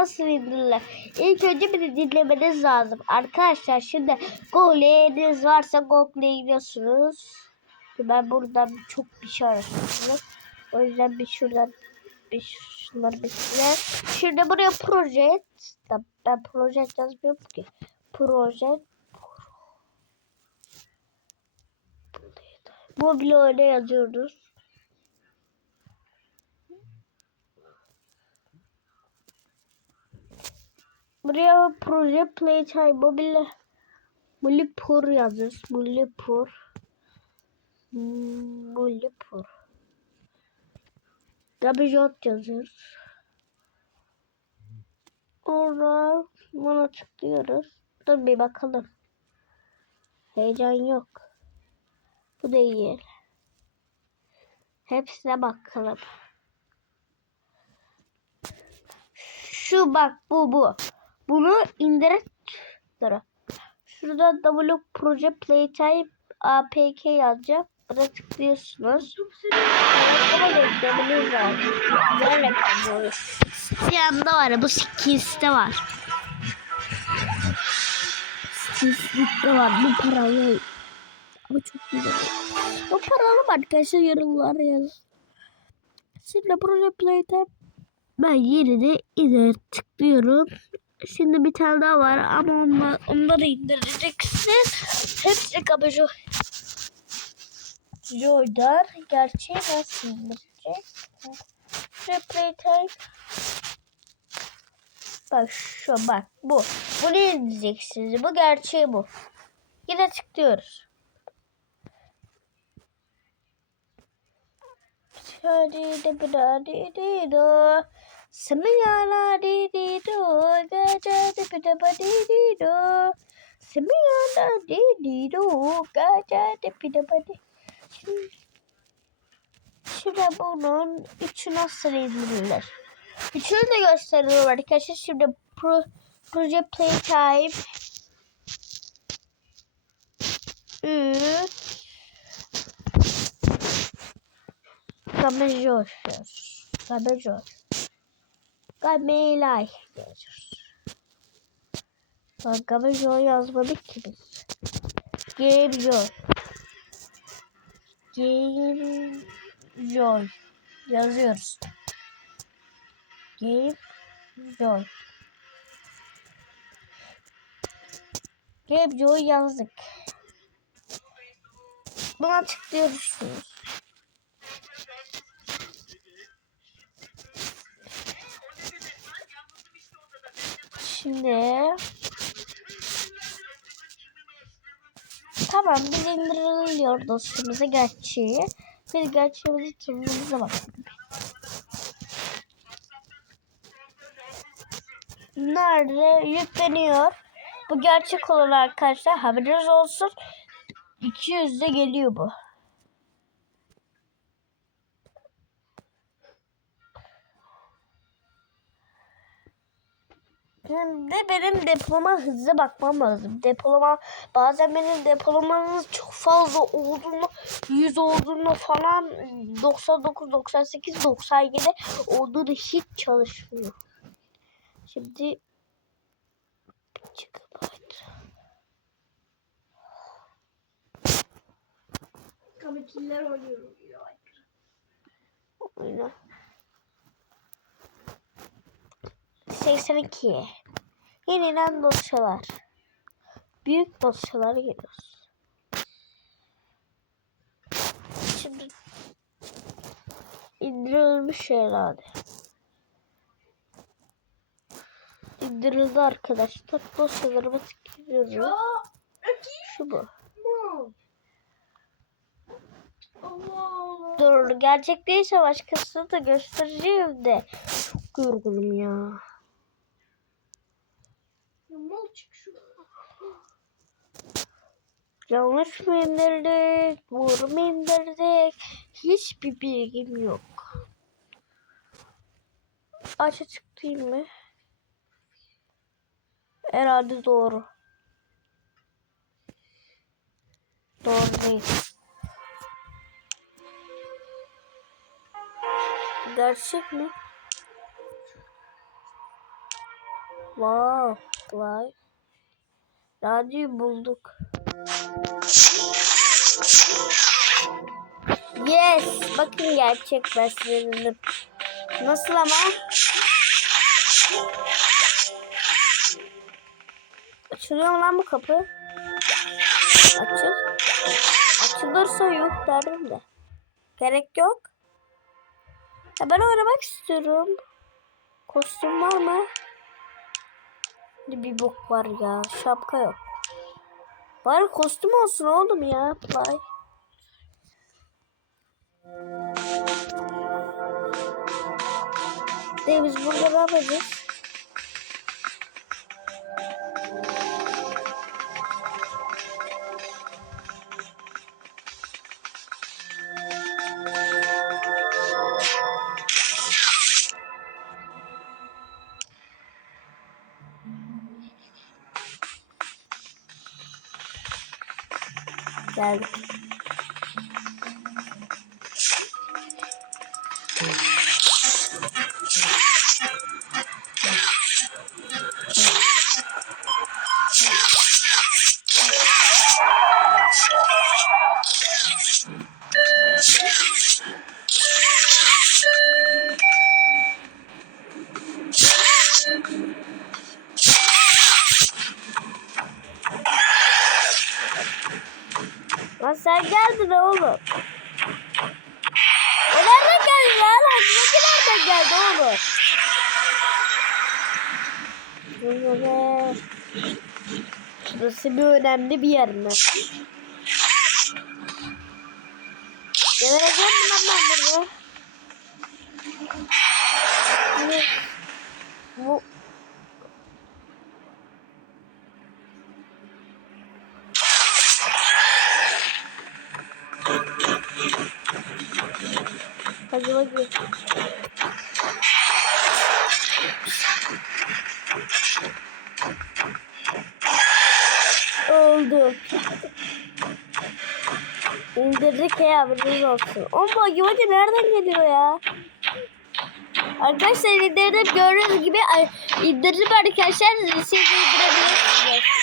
nasıl indirirler? İlk önce bir dinlemeniz lazım. Arkadaşlar şimdi Google'iniz varsa Google'e gidiyorsunuz. Ben buradan çok bir şey araştırdım. O yüzden bir şuradan bir şunları bekle. Şimdi buraya proje. Ben proje yazmıyorum ki. Proje. Mobil oyuna yazıyoruz. Buraya proje playtime mobile Mulipur yazıyoruz. Mulipur. Mulipur. Gabijot yazıyoruz. Sonra buna tıklıyoruz. Dur bir bakalım. Heyecan yok. Bu değil. Hepsine bakalım. Şu bak bu bu. Bunu indirip dur. Şurada W Proje Playtime APK yazacağım. Buna tıklıyorsunuz. Ama yanda var. Bu skills'te var. Skills'te var. Bu paralı. Ama çok güzel. Bu paralı arkadaşlar yorumlar yaz. Şimdi Proje Playtime ben yine de ileri tıklıyorum. Şimdi bir tane daha var ama onla, onları indireceksiniz. Hepsi kabaca Joy'dan. Gerçeği nasıl indirecek? Replay time. Bak şu bak bu. Bunu indireceksiniz. Bu gerçeği bu. Yine tıklıyoruz. Hadi de bir daha di di do. Semiyana di di do. Gaca de bir de ba di di do. Semiyana di di do. Gaca de bir de ba di. Şimdi, şimdi bunun üçü nasıl indirilir? Üçünü de gösteriyorum arkadaşlar. Şimdi pro, proje playtime. Üç. Gamejor yazıyoruz. Gamelay yazıyoruz. Bak Gamejor yazmadık ki biz. Gamejor. Game Joy yazıyoruz. Game Joy. Game Joy yazdık. Buna tıklıyorsunuz. Şimdi Tamam biz indiriliyor dostumuza gerçeği. Biz gerçeğimizi tanımımıza bakalım. Nerede yükleniyor? Bu gerçek olan arkadaşlar haberiniz olsun. 200'de geliyor bu. De benim depolama hızlı bakmam lazım. Depolama bazen benim depolamanın çok fazla olduğunu 100 olduğunu falan 99 98 97 olduğunu hiç çalışmıyor. Şimdi gigabyte. Kamikiller oynuyorum. Oyna. 82. Yenilen dosyalar. Büyük dosyalara giriyoruz. Şimdi indirilmiş herhalde. İndirildi arkadaşlar. Dosyalarıma tıklıyorum. Şu bu. Dur gerçek değilse başkasını da göstereceğim de. Çok yorgunum. Ya Yanlış mı indirdik? Doğru mu indirdik? Hiçbir bilgim yok. Açık değil mi? Herhalde doğru. Doğru değil. Gerçek mi? Wow. Vay. Radyoyu bulduk. Yes. Bakın gerçek dedim. Nasıl ama? Açılıyor lan bu kapı? Açıl. Açılırsa yok derdim de. Gerek yok. Ya ben oynamak istiyorum. Kostüm var mı? Bir bok var ya. Şapka yok. Bari kostüm olsun oğlum ya. Vay. De biz burada ne yapacağız? Geldik. Sen geldin oğlum. O nereden geldi ya? Lan Zeki nereden geldi oğlum? Bu ne? Burası bir önemli bir yer mi? Gebereceğim mi lan ben burada? Bu- Bu Hadi bakayım. Oldu. İndirdik ya haberiniz olsun. O bagi nereden geliyor ya? Arkadaşlar indirdim gördüğünüz gibi indirdim arkadaşlar siz indirebilirsiniz.